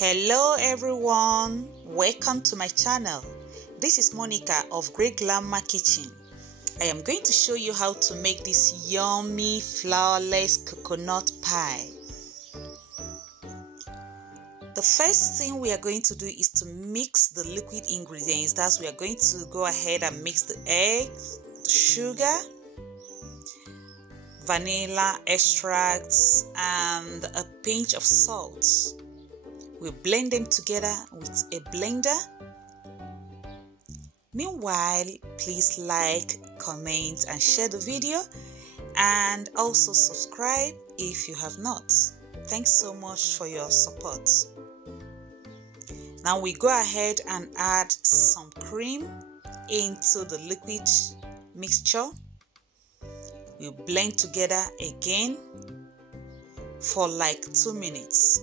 Hello everyone, welcome to my channel. This is Monica of Greyglamma Kitchen. I am going to show you how to make this yummy flourless coconut pie. The first thing we are going to do is to mix the liquid ingredients. That's we are going to go ahead and mix the eggs, the sugar, vanilla extracts, and a pinch of salt. We blend them together with a blender. Meanwhile, please like, comment, and share the video, and also subscribe if you have not. Thanks so much for your support. Now we go ahead and add some cream into the liquid mixture. We blend together again for like 2 minutes.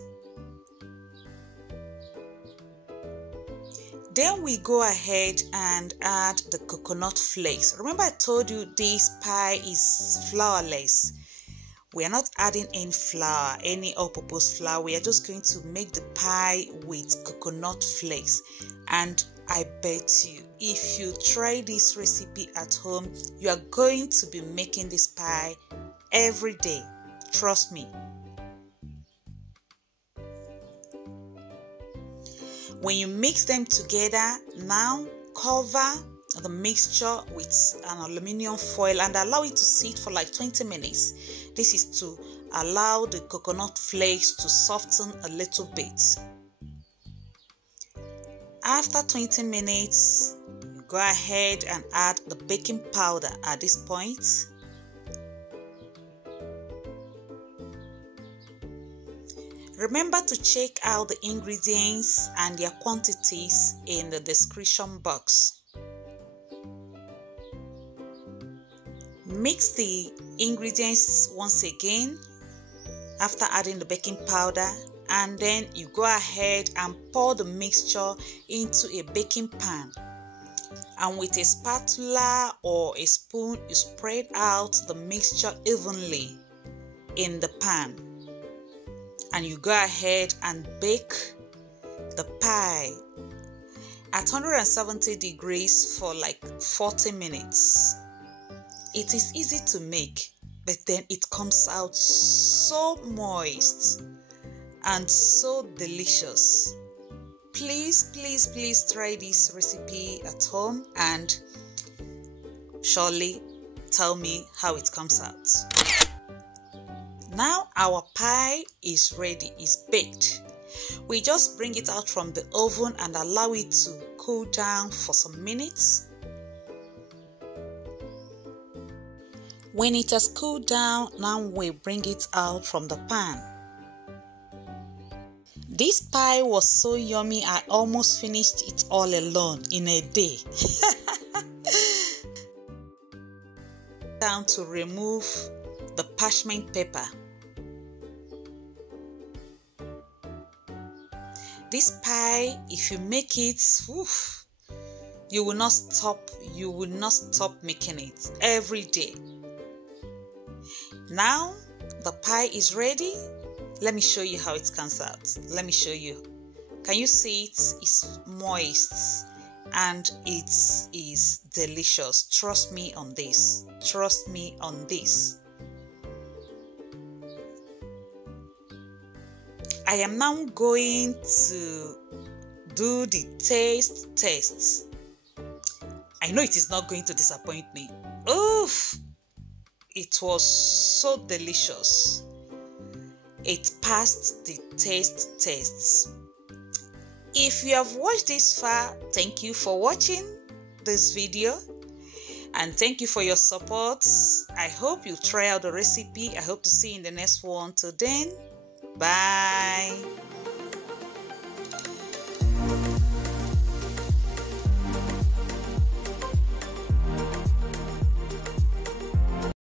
Then we go ahead and add the coconut flakes. Remember I told you this pie is flourless. We are not adding any flour, any all-purpose flour. We are just going to make the pie with coconut flakes. And I bet you, if you try this recipe at home, you are going to be making this pie every day. Trust me. When you mix them together, now cover the mixture with an aluminium foil and allow it to sit for like 20 minutes. This is to allow the coconut flakes to soften a little bit. After 20 minutes, go ahead and add the baking powder at this point. Remember to check out the ingredients and their quantities in the description box. Mix the ingredients once again after adding the baking powder, and then you go ahead and pour the mixture into a baking pan. And with a spatula or a spoon, you spread out the mixture evenly in the pan. And you go ahead and bake the pie at 170 degrees for like 40 minutes. It is easy to make, but then it comes out so moist and so delicious. Please, please, please try this recipe at home and surely tell me how it comes out. Now our pie is ready, is baked. We just bring it out from the oven and allow it to cool down for some minutes. When it has cooled down, now we bring it out from the pan. This pie was so yummy, I almost finished it all alone in a day. Down to remove the parchment paper. This pie, if you make it, you will not stop making it every day. Now the pie is ready. Let me show you how it comes out. Let me show you. Can you see it? It's moist and it is delicious. Trust me on this. Trust me on this. I am now going to do the taste test. I know it is not going to disappoint me. Oof! It was so delicious. It passed the taste tests. If you have watched this far, thank you for watching this video and thank you for your support. I hope you try out the recipe. I hope to see you in the next one. Till then, bye.